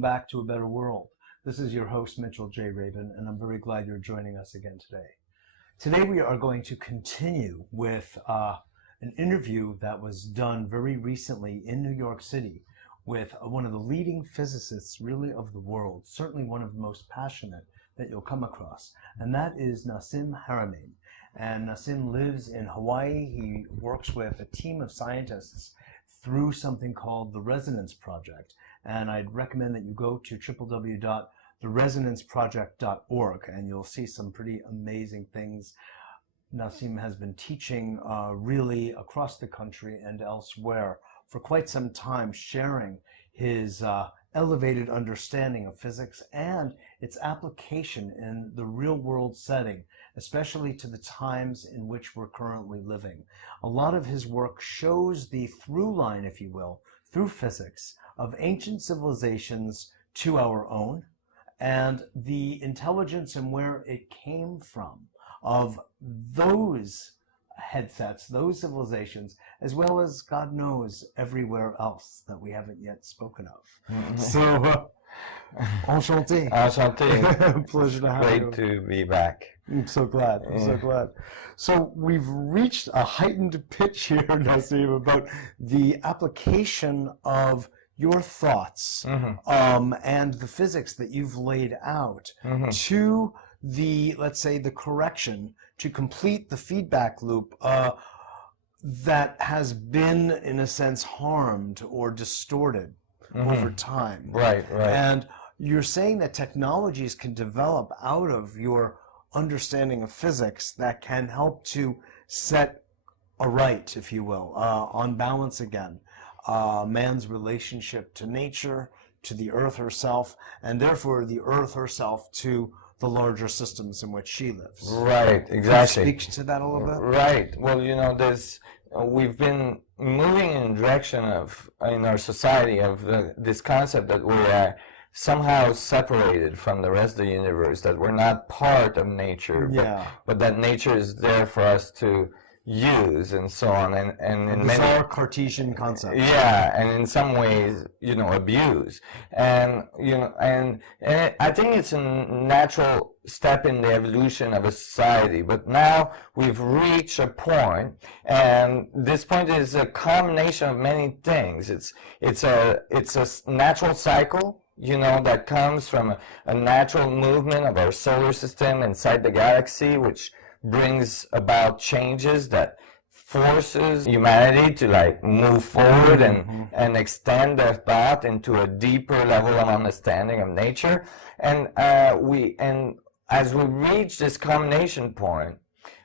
welcome back to A Better World. This is your host, Mitchell J. Rabin, and I'm very glad you're joining us again today. Today we are going to continue with an interview that was done very recently in New York City with one of the leading physicists really of the world, certainly one of the most passionate that you'll come across, and that is Nassim Haramein. And Nassim lives in Hawaii. He works with a team of scientists through something called the Resonance Project. And I'd recommend that you go to www.theresonanceproject.org and you'll see some pretty amazing things. Nassim has been teaching really across the country and elsewhere for quite some time, sharing his elevated understanding of physics and its application in the real-world setting, especially to the times in which we're currently living. A lot of his work shows the through line, if you will, through physics of ancient civilizations to our own, and the intelligence and where it came from of those headsets, those civilizations, as well as, God knows, everywhere else that we haven't yet spoken of. So, enchanté. Enchanté. Pleasure to have you. Great to be back. I'm so glad. I'm so glad. So we've reached a heightened pitch here, Nassim, about the application of your thoughts and the physics that you've laid out to the, let's say, the correction to complete the feedback loop that has been, in a sense, harmed or distorted over time. Right. And you're saying that technologies can develop out of your understanding of physics that can help to set aright, if you will, on balance again, man's relationship to nature, to the earth herself, and therefore the earth herself to the larger systems in which she lives. Right, exactly. Can you speak to that a little bit? Right. Well, you know, we've been moving in the direction of, in our society, of this concept that we are somehow separated from the rest of the universe, that we're not part of nature, but that nature is there for us to use and so on, and in bizarre Cartesian concept. Yeah, and in some ways, you know, abuse, and you know, and I think it's a natural step in the evolution of a society. But now we've reached a point, and this point is a combination of many things. It's a natural cycle, you know, that comes from a natural movement of our solar system inside the galaxy, which brings about changes that forces humanity to like move forward and extend their thought into a deeper level of understanding of nature. And as we reach this combination point,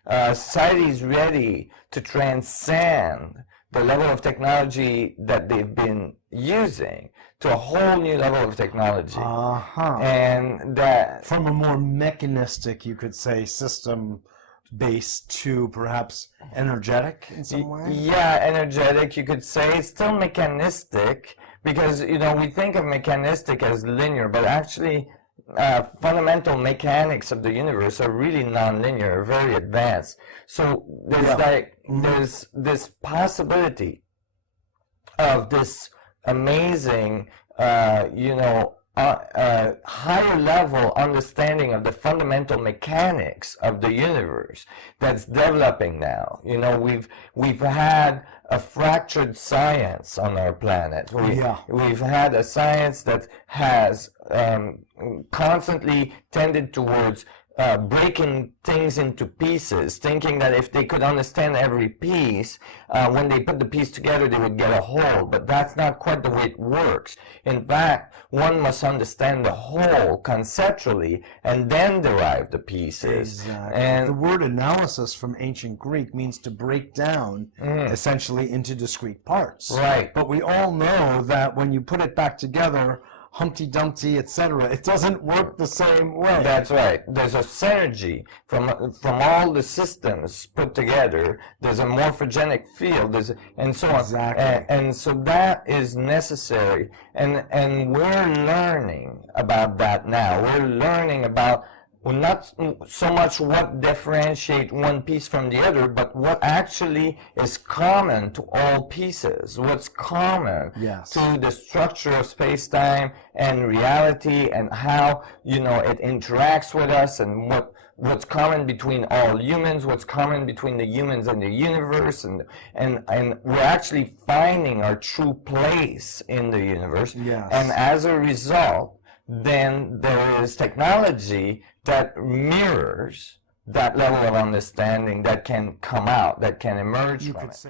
society is ready to transcend the level of technology that they've been using to a whole new level of technology. And that from a more mechanistic, you could say, system based to perhaps energetic in some way? Yeah, energetic, you could say. It's still mechanistic because, you know, we think of mechanistic as linear, but actually fundamental mechanics of the universe are really non-linear, very advanced. So there's there's this possibility of this amazing, you know, higher level understanding of the fundamental mechanics of the universe that's developing now. You know, we've had a fractured science on our planet. We've had a science that has constantly tended towards breaking things into pieces, thinking that if they could understand every piece, when they put the piece together, they would get a whole. But that's not quite the way it works. In fact, one must understand the whole conceptually and then derive the pieces. Exactly. And the word analysis from ancient Greek means to break down essentially into discrete parts. Right. But we all know that when you put it back together, Humpty Dumpty, etc., it doesn't work the same way. That's right. There's a synergy from all the systems put together. There's a morphogenic field, and so on. Exactly. And so that is necessary. And we're learning about that now. We're learning about well, not so much what differentiate one piece from the other, but what actually is common to all pieces, what's common Yes. to the structure of space-time and reality, and how, you know, it interacts with us, and what's common between all humans, what's common between the humans and the universe, and we're actually finding our true place in the universe. Yes. And as a result, then there is technology that mirrors that level of understanding that can come out, that can emerge from it.